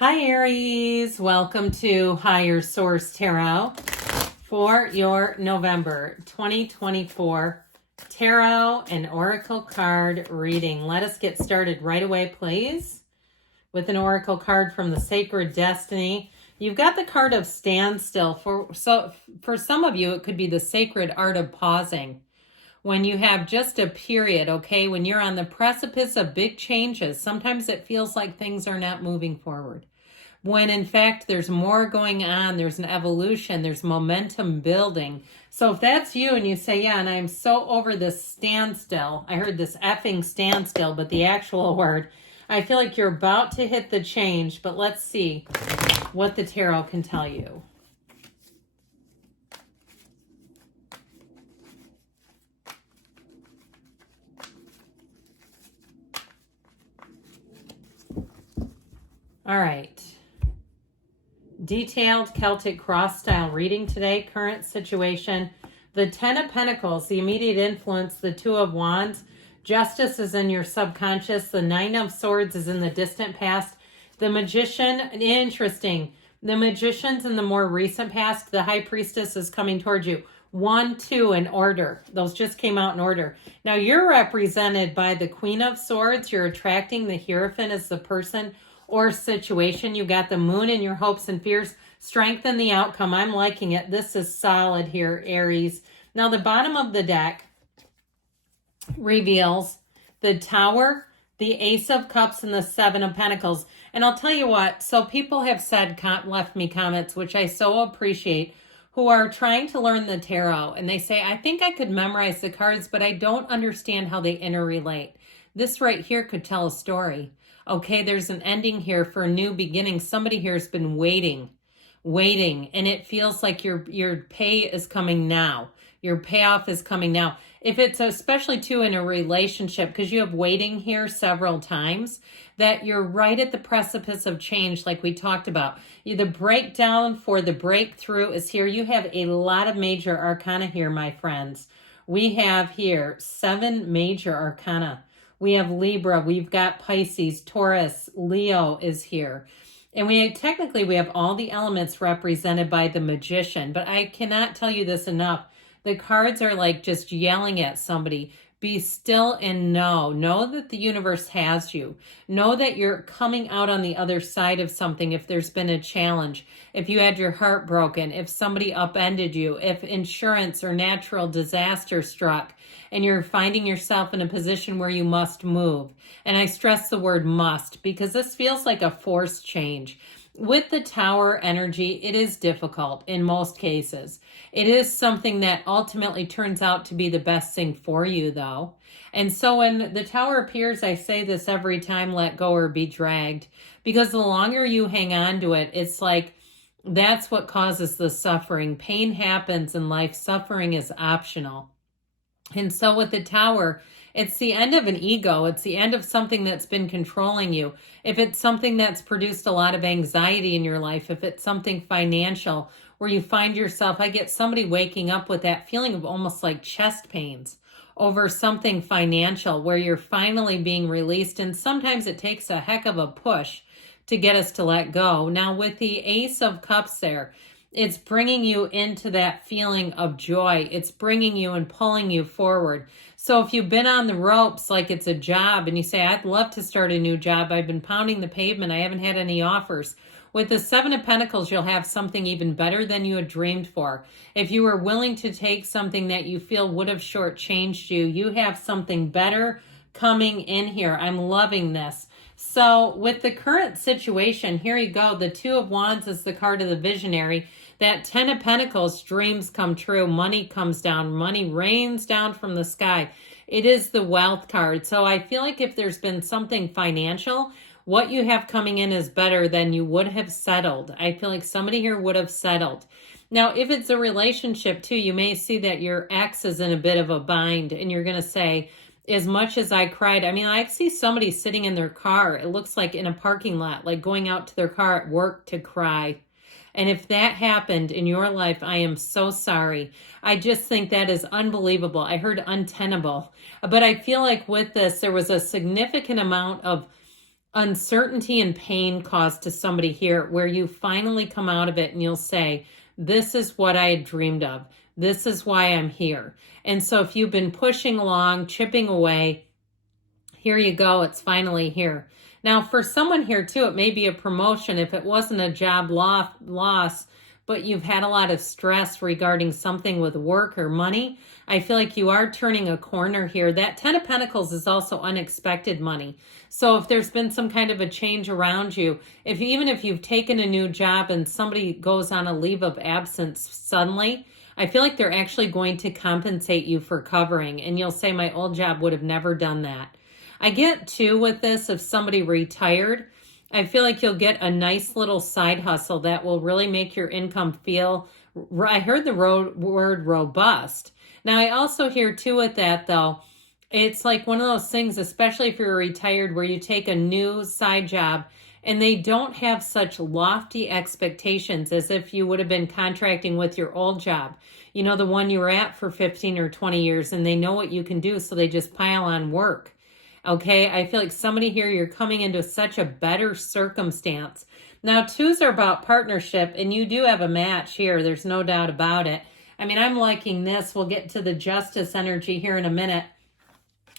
Hi Aries, welcome to Higher Source Tarot for your November 2024 Tarot and Oracle card reading. Let us get started right away, please, with an Oracle card from the Sacred Destiny. You've got the card of standstill. For some of you, it could be the sacred art of pausing. When you have just a period, okay, when you're on the precipice of big changes, sometimes it feels like things are not moving forward. When in fact there's more going on, there's an evolution, there's momentum building. So if that's you and you say, yeah, and I'm so over this standstill, I heard this effing standstill, but the actual word, I feel like you're about to hit the change, but let's see what the tarot can tell you. All right. Detailed Celtic cross-style reading today. Current situation. The Ten of Pentacles, the immediate influence, the Two of Wands. Justice is in your subconscious. The Nine of Swords is in the distant past. The Magician, interesting. The Magician's in the more recent past. The High Priestess is coming towards you. 1, 2 in order. Those just came out in order. Now you're represented by the Queen of Swords. You're attracting the Hierophant as the person or situation. You got the Moon in your hopes and fears. Strengthen the outcome. I'm liking it. This is solid here, Aries. Now the bottom of the deck reveals the Tower, the Ace of Cups, and the Seven of Pentacles. And I'll tell you what, so people have said, left me comments, which I so appreciate, who are trying to learn the tarot. And they say, I think I could memorize the cards, but I don't understand how they interrelate. This right here could tell a story. Okay, there's an ending here for a new beginning. Somebody here has been waiting, and it feels like your pay is coming now. Your payoff is coming now. If it's especially too in a relationship, because you have waiting here several times, that you're right at the precipice of change like we talked about. The breakdown for the breakthrough is here. You have a lot of major arcana here, my friends. We have here 7 major arcana. We have Libra, we've got Pisces, Taurus, Leo is here. And we have all the elements represented by the Magician, but I cannot tell you this enough. The cards are like just yelling at somebody. Be still and know. Know that the universe has you. Know that you're coming out on the other side of something if there's been a challenge, if you had your heart broken, if somebody upended you, if insurance or natural disaster struck, and you're finding yourself in a position where you must move. And I stress the word must because this feels like a forced change. With the Tower energy, it is difficult in most cases. It is something that ultimately turns out to be the best thing for you, though. And so when the Tower appears, I say this every time, let go or be dragged. Because the longer you hang on to it, it's like that's what causes the suffering. Pain happens in life. Suffering is optional. And so with the Tower, it's the end of an ego. It's the end of something that's been controlling you. If it's something that's produced a lot of anxiety in your life, if it's something financial where you find yourself, I get somebody waking up with that feeling of almost like chest pains over something financial where you're finally being released. And sometimes it takes a heck of a push to get us to let go. Now with the Ace of Cups there, it's bringing you into that feeling of joy. It's bringing you and pulling you forward. So if you've been on the ropes like it's a job and you say, I'd love to start a new job. I've been pounding the pavement. I haven't had any offers. With the Seven of Pentacles, you'll have something even better than you had dreamed for. If you were willing to take something that you feel would have shortchanged you, you have something better coming in here. I'm loving this. So with the current situation, here you go. The Two of Wands is the card of the visionary. That Ten of Pentacles, dreams come true. Money comes down. Money rains down from the sky. It is the wealth card. So I feel like if there's been something financial, what you have coming in is better than you would have settled. I feel like somebody here would have settled. Now, if it's a relationship too, you may see that your ex is in a bit of a bind and you're going to say, as much as I cried, I mean, I see somebody sitting in their car. It looks like in a parking lot, like going out to their car at work to cry. And if that happened in your life, I am so sorry. I just think that is unbelievable. I heard untenable. But I feel like with this, there was a significant amount of uncertainty and pain caused to somebody here, where you finally come out of it and you'll say, this is what I had dreamed of. This is why I'm here. And so if you've been pushing along, chipping away, here you go. It's finally here. Now, for someone here too, it may be a promotion. If it wasn't a job loss, but you've had a lot of stress regarding something with work or money, I feel like you are turning a corner here. That 10 of Pentacles is also unexpected money. So if there's been some kind of a change around you, even if you've taken a new job and somebody goes on a leave of absence suddenly, I feel like they're actually going to compensate you for covering. And you'll say, my old job would have never done that. I get too with this, if somebody retired, I feel like you'll get a nice little side hustle that will really make your income feel, I heard the word robust. Now, I also hear too with that though, it's like one of those things, especially if you're retired, where you take a new side job and they don't have such lofty expectations as if you would have been contracting with your old job. You know, the one you were at for 15 or 20 years, and they know what you can do, so they just pile on work. Okay, I feel like somebody here, you're coming into such a better circumstance. Now, twos are about partnership, and you do have a match here. There's no doubt about it. I mean, I'm liking this. We'll get to the Justice energy here in a minute.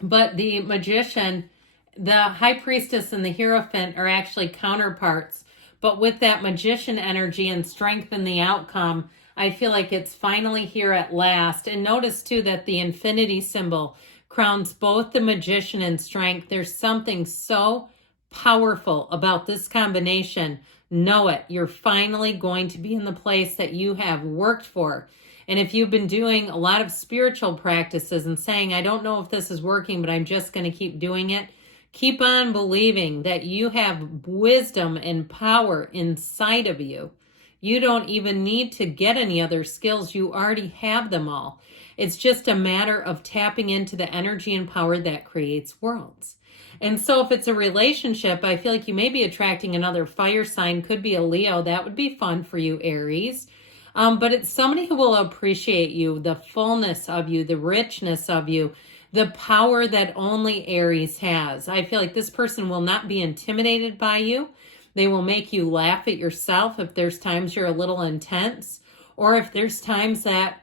But the Magician, the High Priestess, and the Hierophant are actually counterparts. But with that Magician energy and strength in the outcome, I feel like it's finally here at last. And notice too that the infinity symbol crowns both the Magician and strength. There's something so powerful about this combination. Know it. You're finally going to be in the place that you have worked for. And if you've been doing a lot of spiritual practices and saying, I don't know if this is working, but I'm just going to keep doing it, keep on believing that you have wisdom and power inside of you. You don't even need to get any other skills. You already have them all. It's just a matter of tapping into the energy and power that creates worlds. And so if it's a relationship, I feel like you may be attracting another fire sign. Could be a Leo. That would be fun for you, Aries. But it's somebody who will appreciate you, the fullness of you, the richness of you, the power that only Aries has. I feel like this person will not be intimidated by you. They will make you laugh at yourself if there's times you're a little intense, or if there's times that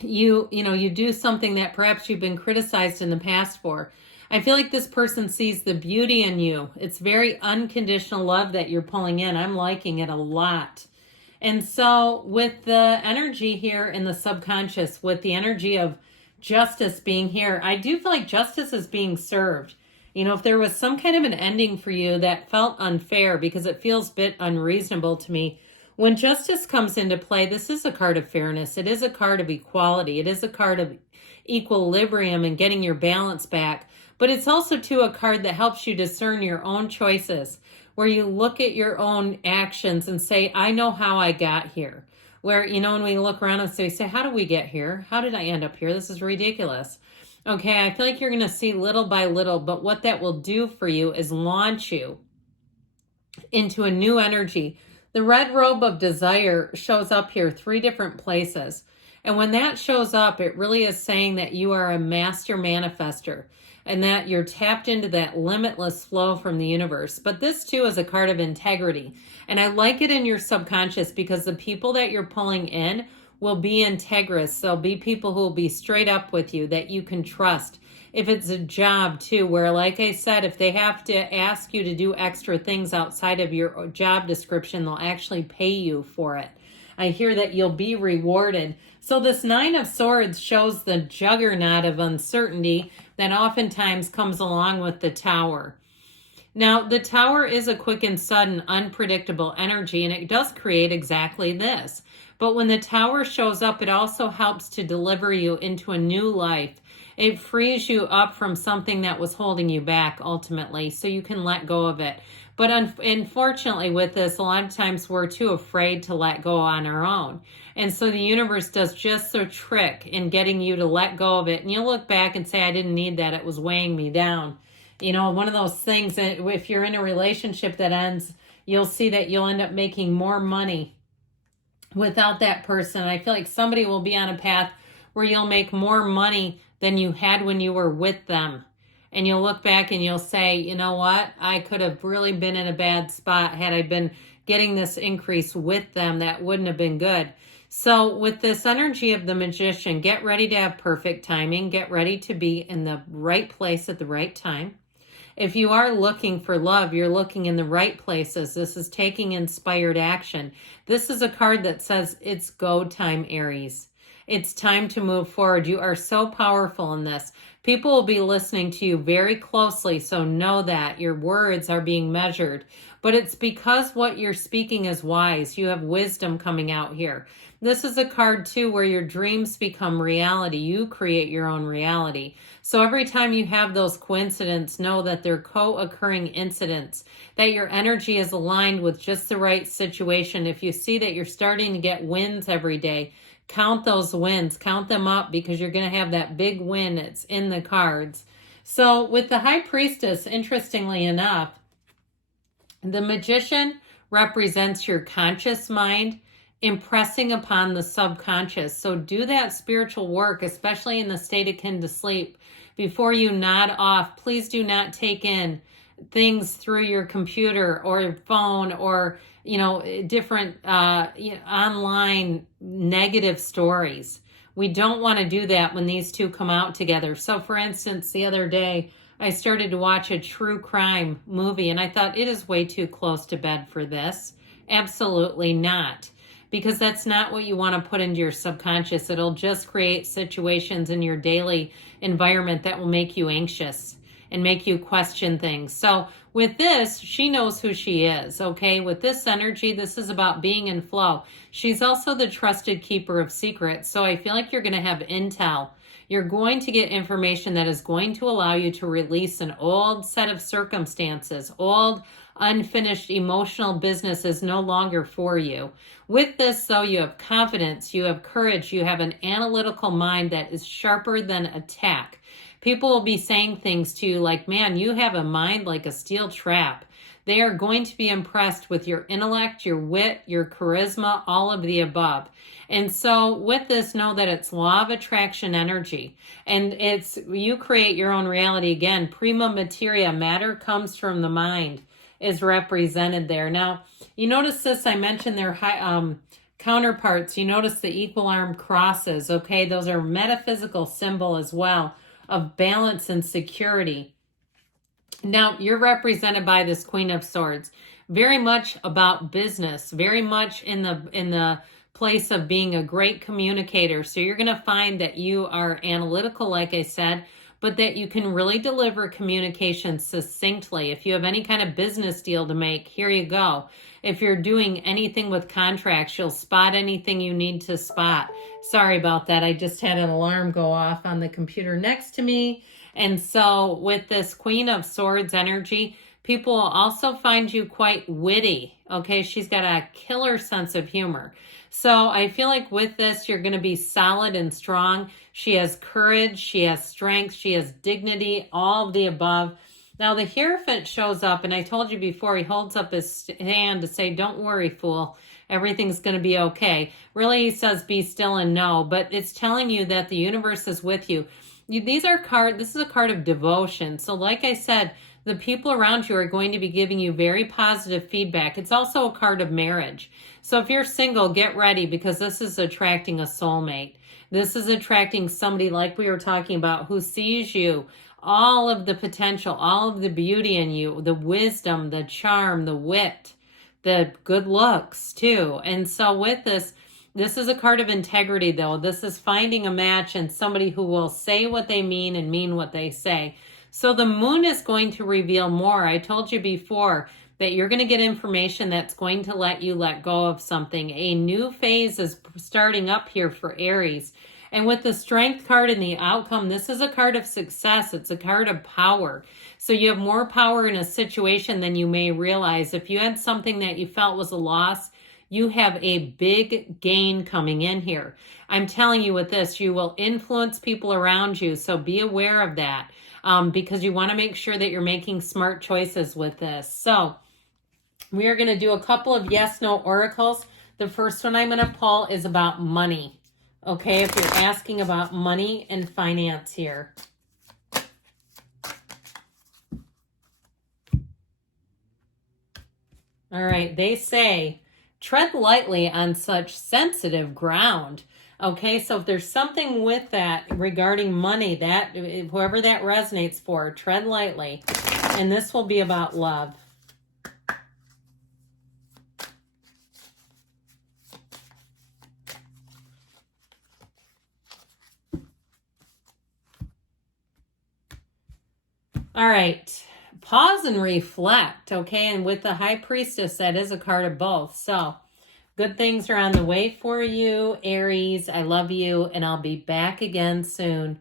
you do something that perhaps you've been criticized in the past for. I feel like this person sees the beauty in you. It's very unconditional love that you're pulling in. I'm liking it a lot. And so with the energy here in the subconscious, with the energy of justice being here, I do feel like justice is being served. You know, if there was some kind of an ending for you that felt unfair, because it feels a bit unreasonable to me, when justice comes into play, this is a card of fairness. It is a card of equality. It is a card of equilibrium and getting your balance back. But it's also, too, a card that helps you discern your own choices, where you look at your own actions and say, I know how I got here. Where, you know, when we look around and say, how did we get here? How did I end up here? This is ridiculous. Okay, I feel like you're going to see little by little, but what that will do for you is launch you into a new energy. The red robe of desire shows up here 3 different places. And when that shows up, it really is saying that you are a master manifester and that you're tapped into that limitless flow from the universe. But this too is a card of integrity. And I like it in your subconscious because the people that you're pulling in will be integrous. They'll be people who will be straight up with you, that you can trust. If it's a job too, where, like I said, if they have to ask you to do extra things outside of your job description, they'll actually pay you for it. I hear that you'll be rewarded. So this 9 of Swords shows the juggernaut of uncertainty that oftentimes comes along with the Tower. Now, the Tower is a quick and sudden, unpredictable energy, and it does create exactly this. But when the Tower shows up, it also helps to deliver you into a new life. It frees you up from something that was holding you back ultimately, so you can let go of it. But unfortunately with this, a lot of times we're too afraid to let go on our own. And so the universe does just the trick in getting you to let go of it. And you'll look back and say, I didn't need that. It was weighing me down. You know, one of those things that if you're in a relationship that ends, you'll see that you'll end up making more money without that person. I feel like somebody will be on a path where you'll make more money than you had when you were with them. And you'll look back and you'll say, you know what? I could have really been in a bad spot had I been getting this increase with them. That wouldn't have been good. So with this energy of the Magician, get ready to have perfect timing. Get ready to be in the right place at the right time. If you are looking for love, you're looking in the right places. This is taking inspired action. This is a card that says it's go time, Aries. It's time to move forward. You are so powerful in this. People will be listening to you very closely, so know that your words are being measured. But it's because what you're speaking is wise. You have wisdom coming out here. This is a card, too, where your dreams become reality. You create your own reality. So every time you have those coincidences, know that they're co-occurring incidents, that your energy is aligned with just the right situation. If you see that you're starting to get wins every day, count those wins, count them up, because you're going to have that big win. It's in the cards. So with the High Priestess, interestingly enough, the Magician represents your conscious mind impressing upon the subconscious. So do that spiritual work, especially in the state akin to sleep. Before you nod off, please do not take in things through your computer or your phone or, different online negative stories. We don't want to do that when these two come out together. So for instance, the other day, I started to watch a true crime movie and I thought it is way too close to bed for this. Absolutely not. Because that's not what you want to put into your subconscious. It'll just create situations in your daily environment that will make you anxious and make you question things. So with this, she knows who she is, okay? With this energy, this is about being in flow. She's also the trusted keeper of secrets. So I feel like you're going to have intel. You're going to get information that is going to allow you to release an old set of circumstances. Old, unfinished emotional business is no longer for you. With this, though, you have confidence, you have courage, you have an analytical mind that is sharper than attack. People will be saying things to you like, man, you have a mind like a steel trap. They are going to be impressed with your intellect, your wit, your charisma, all of the above. And so with this, know that it's law of attraction energy. And it's, you create your own reality. Again, prima materia, matter comes from the mind, is represented there. Now, you notice this, I mentioned their counterparts. You notice the equal arm crosses, okay? Those are metaphysical symbol as well of balance and security. Now, you're represented by this Queen of Swords. Very much about business, very much in the place of being a great communicator. So you're going to find that you are analytical, like I said, but that you can really deliver communication succinctly. If you have any kind of business deal to make, here you go. If you're doing anything with contracts, you'll spot anything you need to spot. Sorry about that. I just had an alarm go off on the computer next to me. And so with this Queen of Swords energy, people will also find you quite witty. Okay, she's got a killer sense of humor. So I feel like with this, you're going to be solid and strong. She has courage, she has strength, she has dignity, all of the above. Now the Hierophant shows up, and I told you before, he holds up his hand to say, don't worry, fool. Everything's going to be okay. Really, he says, be still and know, but it's telling you that the universe is with you. This is a card of devotion. So like I said, the people around you are going to be giving you very positive feedback. It's also a card of marriage. So if you're single, get ready, because this is attracting a soulmate. This is attracting somebody like we were talking about who sees you, all of the potential, all of the beauty in you, the wisdom, the charm, the wit, the good looks too. And so with this is a card of integrity though. This is finding a match and somebody who will say what they mean and mean what they say. So the moon is going to reveal more. I told you before that you're going to get information that's going to let you let go of something. A new phase is starting up here for Aries. And with the Strength card and the outcome, this is a card of success. It's a card of power. So you have more power in a situation than you may realize. If you had something that you felt was a loss, you have a big gain coming in here. I'm telling you with this, you will influence people around you. So be aware of that because you want to make sure that you're making smart choices with this. So we are going to do a couple of yes/no oracles. The first one I'm going to pull is about money. Okay, if you're asking about money and finance here. All right, they say, tread lightly on such sensitive ground. Okay, so if there's something with that regarding money, that whoever that resonates for, tread lightly. And this will be about love. All right, pause and reflect, okay? And with the High Priestess, that is a card of both. So good things are on the way for you, Aries. I love you, and I'll be back again soon.